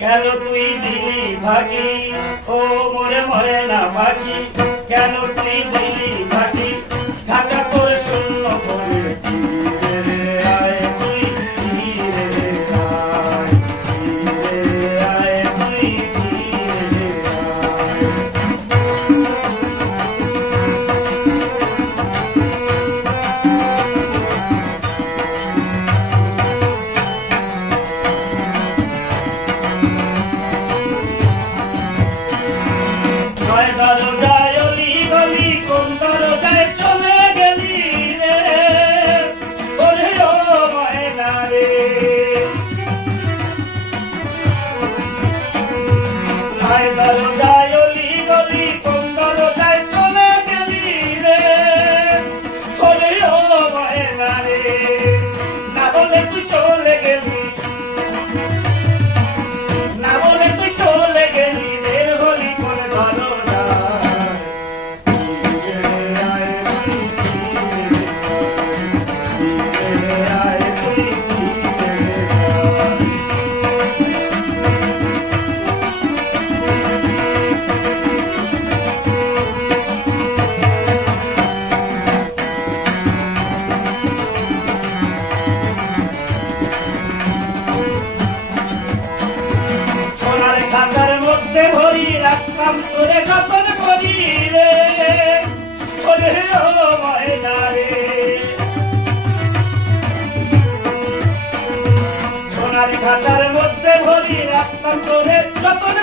কেন তুই দিলি ভাগি ও মরে মরে না পাখি কেন তুই দিলি ভাগি ঢাকা করে শূন্য করে ফিরে আয় তুই ফিরে আয় ফিরে আয় তুই ফিরে আয় দরজায় অলি গলি কোন দরজায় চলে গেলি রে ওরে ও ময়না রে আয় দরজায় অলি গলি কোন দরজায় চলে গেলি রে ওরে ও ময়না রে না বলে তুই চলে গেলি না বলে তুই চলে গেলি রে হলি কোন ভরি রাখলাম তোরে যতন করি রে ওরে ও ময়না রে সোনার খাতার মধ্যে ভরি রাখলাম তোরে যতন